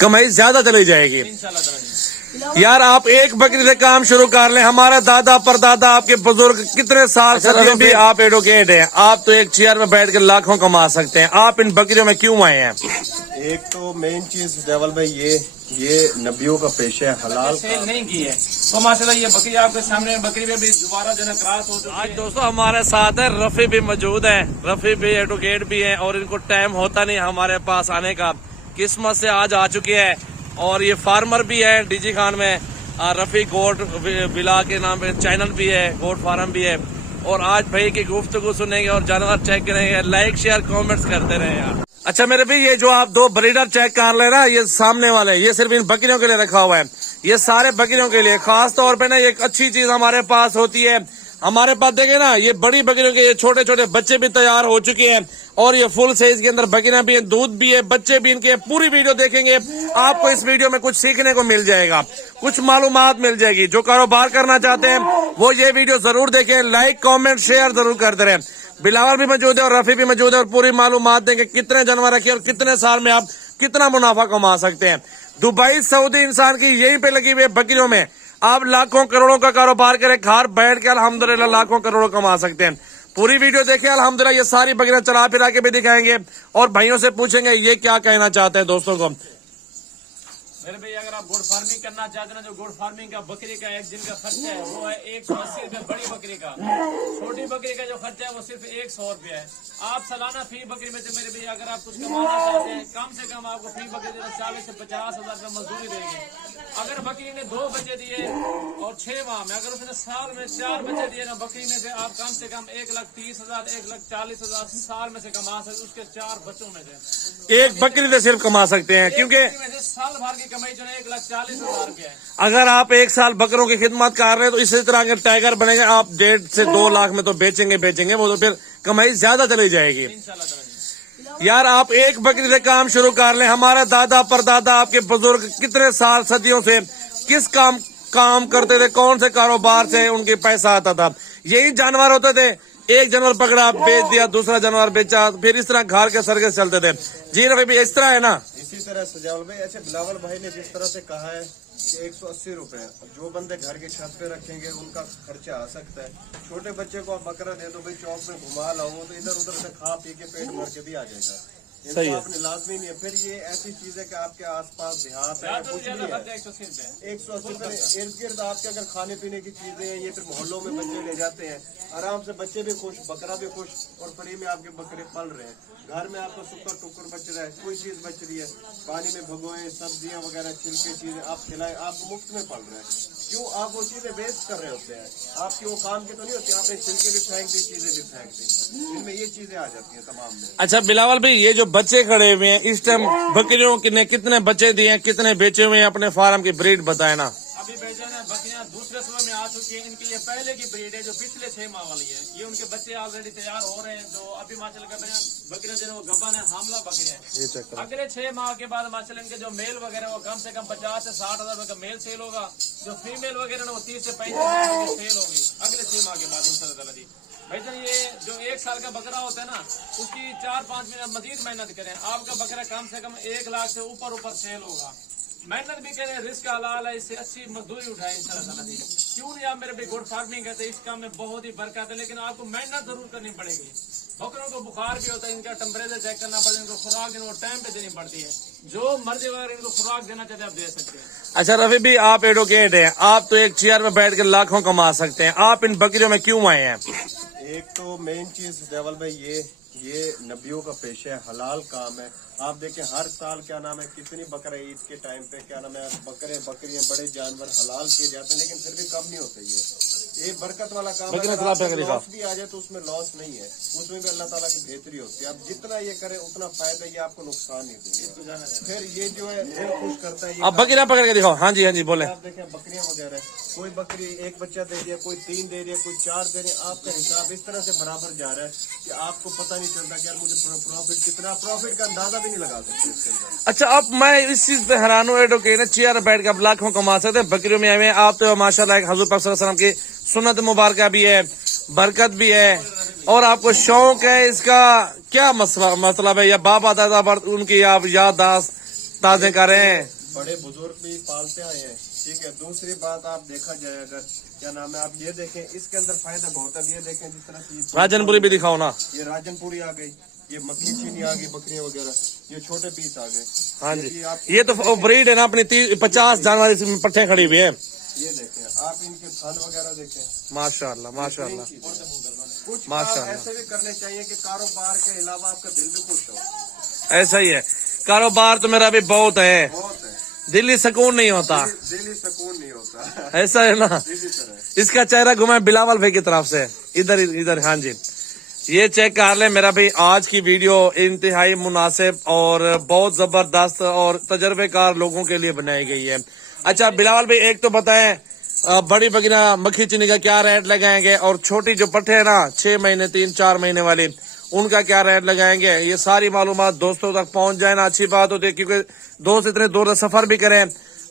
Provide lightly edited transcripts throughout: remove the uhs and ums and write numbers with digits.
कमाई ज्यादा चली जाएगी। यार आप एक बकरी से काम शुरू कर लें। हमारा दादा परदादा आपके बुजुर्ग कितने साल से भी आप एडवोकेट हैं, आप तो एक चेयर में बैठ कर लाखों कमा सकते हैं। आप इन बकरियों में क्यों आए हैं? एक तो मेन चीज देवल भाई ये नबियों का पेशा है, हलाल सेल नहीं की है तो माशाल्लाह ये बकरी आपके सामने बकरी में भी दोबारा जो है क्रॉस हो चुकी है। आज दोस्तों हमारे साथ है रफी भी मौजूद है, रफी भी एडवोकेट भी है और इनको टाइम होता नहीं हमारे पास आने का, किस्मत से आज आ चुके हैं। और ये फार्मर भी है डीजी खान में, रफी गोट बिला के नाम पे चैनल भी है, गोट फार्म भी है। और आज भाई की गुफ्तगू सुनेंगे और जानवर चेक करेंगे। लाइक शेयर कमेंट्स करते रहे यार। अच्छा मेरे भाई ये जो आप दो ब्रीडर चेक कर ले ना, ये सामने वाले ये सिर्फ इन बकरियों के लिए रखा हुआ है, ये सारे बकरियों के लिए। खास तौर पे ना एक अच्छी चीज हमारे पास होती है, हमारे पास देखे ना ये बड़ी बकरियों के ये छोटे छोटे बच्चे भी तैयार हो चुके हैं और ये फुल साइज के अंदर बकरियां भी हैं, दूध भी है, बच्चे भी इनके। पूरी वीडियो देखेंगे आपको इस वीडियो में कुछ सीखने को मिल जाएगा, कुछ मालूमात मिल जाएगी। जो कारोबार करना चाहते हैं वो ये वीडियो जरूर देखें, लाइक कमेंट शेयर जरूर करते रहें। बिलावल भी मौजूद है और रफी भी मौजूद है और पूरी मालूमात देंगे कितने जानवर रखे और कितने साल में आप कितना मुनाफा कमा सकते हैं। दुबई सऊदी इंसान की यहीं पे लगी हुई है बकरियों में, आप लाखों करोड़ों का कारोबार करें, घर बैठ के अल्हम्दुलिल्लाह लाखों करोड़ों कमा सकते हैं। पूरी वीडियो देखें अल्हम्दुलिल्लाह, ये सारी बकरियां चला फिरा के भी दिखाएंगे और भाइयों से पूछेंगे ये क्या कहना चाहते हैं दोस्तों को। मेरे भाई अगर आप गोट फार्मिंग करना चाहते हैं, जो गोट फार्मिंग का बकरी का एक दिन का खर्चा है वो है 180 रुपये बड़ी बकरी का। छोटी बकरी का जो खर्चा है वो सिर्फ 100 रुपया है। आप सालाना फी बकरी में से मेरे भाई अगर आप कुछ कमाना चाहते हैं, कम से कम आपको फी बकरी में 40 से 50 हजार रुपये मजदूरी देगी। अगर बकरी ने 2 बच्चे दिए और 6 माह में अगर उसने साल में 4 बच्चे दिए ना, बकरी में से आप कम से कम 1,30,000 1,40,000 साल में से कमा सकते, उसके 4 बच्चों में से एक बकरी से सिर्फ कमा सकते हैं, क्योंकि साल भर की कमाई जो है 1,40,000 रुपया है। अगर आप एक साल बकरों की खिदमत कर रहे हैं तो इसी तरह के टाइगर बनेंगे, आप 1.5 से 2 लाख में तो बेचेंगे वो तो फिर कमाई ज्यादा चली जाएगी। यार आप एक बकरी से काम शुरू कर लें। हमारा दादा परदादा आपके बुजुर्ग कितने साल सदियों से किस काम करते थे, कौन से कारोबार से उनके पैसा आता था? यही जानवर होते थे, एक जानवर पकड़ा बेच दिया, दूसरा जानवर बेचा, फिर इस तरह घर के सरके चलते थे। जी रवि भाई इस तरह है ना? इसी तरह सजावल भाई, ऐसे बिलावल भाई ने जिस तरह से कहा है कि 180 रुपए जो बंदे घर की छत पे रखेंगे उनका खर्चा आ सकता है। छोटे बच्चे को आप बकरा दे दो भाई, चौक में घुमा लाओ तो इधर उधर से खा पी के पेट भर के भी आ जाएगा। सही है, आपने लाजमी नहीं है। फिर ये ऐसी चीज है कि आपके आसपास देहात है, कुछ नहीं है, 180 रुपए इर्द गिर्द आपके अगर खाने पीने की चीजें हैं, ये फिर मोहल्लों में बच्चे ले जाते हैं, आराम से बच्चे भी खुश, बकरा भी खुश और फ्री में आपके बकरे पल रहे हैं। घर में आपको सुकर टुकर बच रहा है, कोई चीज बच रही है, पानी में भगोए सब्जियां वगैरह छिलके चीजें आप खिलाए, आपको मुफ्त में पल रहे हैं। क्यों आप वो चीजें वेस्ट कर रहे होते हैं? आपकी वो काम की तो नहीं होती, आपने छिलके भी फेंक दी, चीजें भी फेंक दी, इनमें ये चीजें आ जाती है तमाम में। अच्छा बिलावल भाई ये जो बच्चे खड़े हुए हैं इस टाइम बकरियों ने कितने बच्चे दिए हैं, कितने बेचे हुए हैं? अपने फार्म की ब्रीड बताए ना। अभी बेचन है बकरियां दूसरे समय में आ चुकी है, इनकी ये पहले की ब्रीड है जो पिछले 6 माह वाली है। ये उनके बच्चे ऑलरेडी तैयार हो रहे हैं, जो अभी माशाल्लाह बकरियां जो है वो गब्बन है, हामला बकरियां है। अगले 6 माह के बाद माशाल्लाह इनके जो मेल वगैरह वो कम से कम 50 से 60 हजार रुपए का मेल सेल होगा, जो फीमेल वगैरह ना वो 30 से 35 हजार की सेल होगी अगले 6 माह के बाद इंशाल्लाह। भाई जान ये जो 1 साल का बकरा होता है ना, उसकी 4-5 महीने मजीद मेहनत करें, आपका बकरा कम से कम 1 लाख से ऊपर सेल होगा। मेहनत भी करें, रिस्क हलाल है, इससे अच्छी मजदूरी उठाए इंशाल्लाह। क्यों नहीं आप मेरे भी गुड फार्मिंग कहते हैं, इस काम में बहुत ही बरकत है, लेकिन आपको मेहनत जरूर करनी पड़ेगी। बकरों को बुखार भी होता है, इनका टेम्परेचर चेक करना पड़ेगा, इनको खुराक इनको टाइम पे देनी पड़ती है। जो मर्जी वगैरह इनको खुराक देना चाहते हैं आप दे सकते हैं। अच्छा रफी भी आप एडवोकेट हैं, आप तो एक चेयर में बैठ कर लाखों कमा सकते हैं, आप इन बकरियों में क्यों आए हैं? एक तो मेन चीज देवल भाई ये नबियों का पेशा है, हलाल काम है। आप देखें हर साल क्या नाम है, कितनी बकरे ईद के टाइम पे क्या नाम है, बकरियां बड़े जानवर हलाल किए जाते हैं, लेकिन फिर भी कम नहीं होते। ये बरकत वाला काम है। लॉस भी आ जाए तो उसमें लॉस नहीं है, उसमें भी अल्लाह ताला की बेहतरी होती है। आप जितना ये करें उतना फायदा, ये आपको नुकसान नहीं देगा। फिर ये जो है दिल खुश करता है। आप बकरियां पकड़ के दिखाओ। हाँ जी बोले। आप देखें बकरियां वगैरह, कोई बकरी 1 बच्चा दे दिया, कोई 3 दे दिया, कोई 4 दे दिया, आपका हिसाब इस तरह से बराबर जा रहा है कि आपको पता नहीं चलता कि यार मुझे प्रॉफिट कितना, प्रॉफिट का अंदाजा भी नहीं लगा सकते इसके अंदर। अच्छा अब मैं इस चीज पे हैरान हूँ, एडवोकेट चेयर बैठ के आप लाखों कमा सकते हैं, बकरियों में आए आप तो माशाल्लाह हजूर पाक सल्लल्लाहु अलैहि वसल्लम की सुन्नत मुबारक भी है, बरकत भी है और आपको शौक है इसका। क्या मतलब है या बाबा दादा उनकी आप याददाश्त ताजे कर रहे हैं। बड़े बुजुर्ग भी पालते आए हैं, ठीक है। दूसरी बात आप देखा जाए अगर क्या नाम है, आप ये देखें इसके अंदर फायदा बहुत है। ये देखें जिस तरह की राजनपुरी भी दिखाओ ना। ये राजनपुरी आ गई, ये मक्खी चीनी आ गई, बकरियां वगैरह, ये छोटे पीस आ गए। हाँ जी, ये तो ब्रीड है ना अपनी 50 जानवर इसमें पट्टे खड़ी हुई है। ये देखें आप इनके फल वगैरह देखें, माशाल्लाह माशाल्लाह कुछ माशाल्लाह। ऐसे भी करने चाहिए कि कारोबार के अलावा आपका दिल भी खुश हो। ऐसा ही है, कारोबार तो मेरा भी बहुत है, बहुत है, दिल्ली सुकून नहीं होता, दिली सुकून नहीं होता। ऐसा है ना। इसी तरह इसका चेहरा घुमा बिलावल भाई की तरफ से, इधर इधर। हाँ जी, ये चेक कर ले मेरा भाई, आज की वीडियो इंतहाई मुनासिब और बहुत जबरदस्त और तजर्बेकार लोगों के लिए बनाई गई है। अच्छा बिलावल भाई, एक तो बताएं बड़ी बकरियां मक्खी चीनी का क्या रेट लगाएंगे, और छोटी जो पट्टे है ना 6 महीने 3-4 महीने वाली, उनका क्या रेट लगाएंगे, ये सारी मालूमात दोस्तों तक पहुंच जाए ना, अच्छी बात होती है। क्योंकि दोस्त इतने दूर सफर भी करें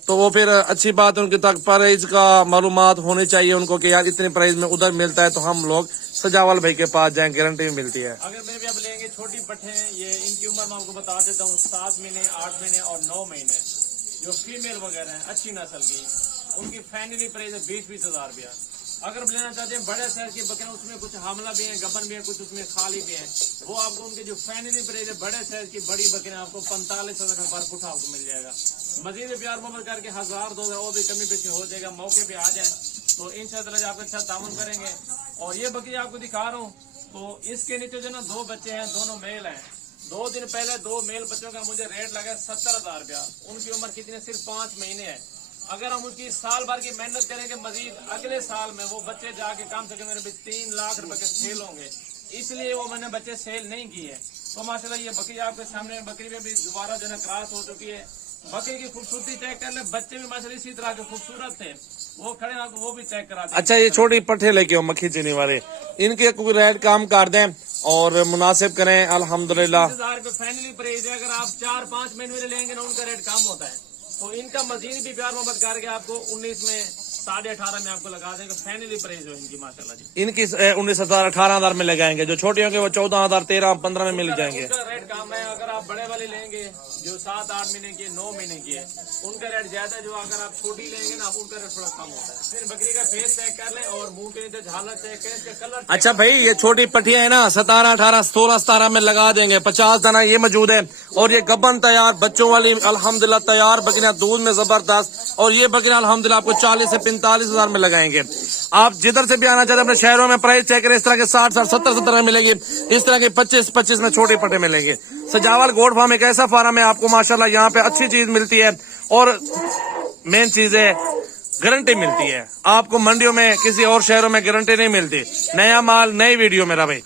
तो वो फिर अच्छी बात है, उनके तक प्राइस का मालूमात होनी चाहिए उनको कि यार इतने प्राइस में उधर मिलता है, तो हम लोग सजावल भाई के पास जाएं, गारंटी भी मिलती है। अगर मैं भी अब लेंगे छोटी पट्टे हैं, ये इनकी उम्र मैं आपको बता देता हूँ 7 महीने 8 महीने और 9 महीने। जो फीमेल वगैरह है अच्छी नस्ल की, उनकी फाइनली प्राइस है 20-20 हजार रुपया। अगर लेना चाहते हैं बड़े साइज की बकरियां, उसमें कुछ हमला भी है, गबन भी है, कुछ उसमें खाली भी है, वो आपको उनके जो फाइनली प्राइस है बड़े साइज की बड़ी बकरियां आपको 45,000 का पर फुट आपको मिल जाएगा। मजीद प्यार मोहब्बत करके 1000-2000 और भी कमी पेशी हो जाएगा, मौके पे आ जाए तो इंशाअल्लाह आपके साथ तामुन करेंगे। और ये बकरी आपको दिखा रहा हूँ, तो इसके नीचे जो ना 2 बच्चे हैं, दोनों मेल हैं। 2 दिन पहले 2 मेल बच्चों का मुझे रेट लगा 70,000 रुपया। उनकी उम्र कितनी, सिर्फ 5 महीने है। अगर हम उसकी साल भर की मेहनत करेंगे, मजीद अगले साल में वो बच्चे जाके कम से कम मेरे 3 लाख रुपए के सेल होंगे, इसलिए वो मैंने बच्चे सेल नहीं किए। तो माशाल्लाह ये बकरी आपके सामने, बकरी में भी दोबारा जो है क्रॉस हो चुकी है। बकरी की खूबसूरती चेक कर ले, बच्चे भी माशाल्लाह इसी तरह के खूबसूरत थे, वो खड़े आपको वो भी चेक करा दें। अच्छा, ये छोटी पट्टे लेके हो मक्खी चीनी वाले, इनके कोई रेट काम कर दें और मुनासिब करें, अल्हम्दुलिल्लाह। 20,000 रुपए फाइनली प्राइस है। अगर आप 4-5 महीने लेंगे ना, उनका रेट कम होता है, तो इनका मजीद भी प्यार मोहब्बत करके आपको 19 में 18.5 में आपको लगा देंगे। फाइनली प्राइस हो इनकी माशाल्लाह जी। इनकी 19,000-18,000 में लगाएंगे, जो छोटी होंगे वो 14,000 13-15 में मिल जाएंगे। उनका रेट कम है। अगर आप बड़े वाले लेंगे जो 7-8 महीने की 9 महीने की है, उनका रेट ज्यादा है। जो अगर आप छोटी लेंगे ना, उनका रेट थोड़ा कम होता है। फिर बकरी का फेस चेक कर लें और मुंह के नीचे झालर चेक करें, इसका कलर। अच्छा भाई, ये छोटी पट्टियां है ना 17, 18, 16, 17 में लगा देंगे। 50 दाना ये मौजूद है, और ये गबन तैयार बच्चों वाली अल्हम्दुलिल्लाह तैयार बकरियां, दूध में जबरदस्त। और ये बकरियां अल्हम्दुलिल्लाह आपको 40 से 45 हजार में लगाएंगे। आप जिधर से भी आना चाहते हैं अपने शहरों में प्राइस चेक करें, इस तरह के 60, 70 में मिलेगी, इस तरह के 25 में छोटे पट्टे मिलेंगे। सजावल गोट फार्म एक ऐसा फार्म है, आपको माशाल्लाह यहाँ पे अच्छी चीज मिलती है, और मेन चीज है गारंटी मिलती है। आपको मंडियों में किसी और शहरों में गारंटी नहीं मिलती। नया माल, नई वीडियो मेरा भाई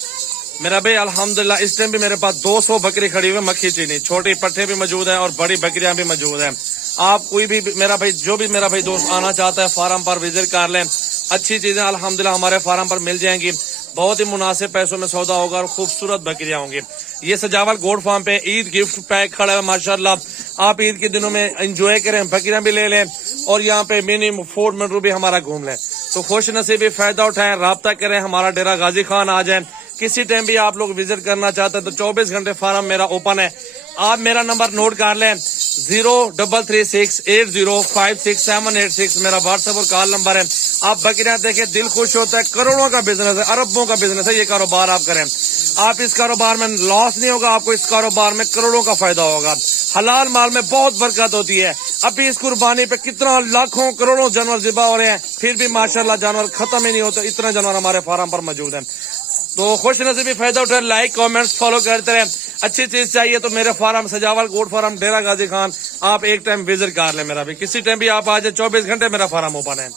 अल्हम्दुलिल्लाह इस टाइम भी मेरे पास 200 बकरी खड़ी हुई मक्खी चीनी, छोटी पट्टे भी मौजूद है और बड़ी बकरियां भी मौजूद है। आप कोई भी मेरा भाई, जो भी मेरा भाई दोस्त आना चाहता है फार्म पर विजिट कर लें, अच्छी चीजें अल्हम्दुलिल्लाह हमारे फार्म पर मिल जाएंगी। बहुत ही मुनासिब पैसों में सौदा होगा और खूबसूरत बकरियां होंगी। ये सजावल गोट फार्म पे ईद गिफ्ट पैक खड़ा है माशाल्लाह। आप ईद के दिनों में एंजॉय करें, बकरियां भी ले लें और यहाँ पे मिनी फूड मेट्रो भी हमारा घूम लें। तो खुश नसीबी फायदा उठाएं, राब्ता करें, हमारा डेरा गाजी खान आ जाए। किसी टाइम भी आप लोग विजिट करना चाहते हैं तो 24 घंटे फार्म मेरा ओपन है। आप मेरा नंबर नोट कर लें, 033680568786 मेरा व्हाट्सएप और कॉल नंबर है। आप बकरियां देखें, दिल खुश होता है। करोड़ों का बिजनेस है, अरबों का बिजनेस है। ये कारोबार आप करें, आप इस कारोबार में लॉस नहीं होगा, आपको इस कारोबार में करोड़ों का फायदा होगा। हलाल माल में बहुत बरकत होती है। अभी इस कुर्बानी पे कितना लाखों करोड़ों जानवर ज़िबा हो रहे हैं, फिर भी माशाल्लाह जानवर खत्म ही नहीं होते। इतना जानवर हमारे फार्म पर मौजूद है। तो खुश नसीबी फायदा उठाए, लाइक कमेंट्स फॉलो करते रहे। अच्छी चीज चाहिए तो मेरे फार्म सजावल गोट फार्म डेरा गाजी खान आप एक टाइम विजिट कर ले मेरा भी। किसी टाइम भी आप आ जाए, 24 घंटे मेरा फार्म ओपन है।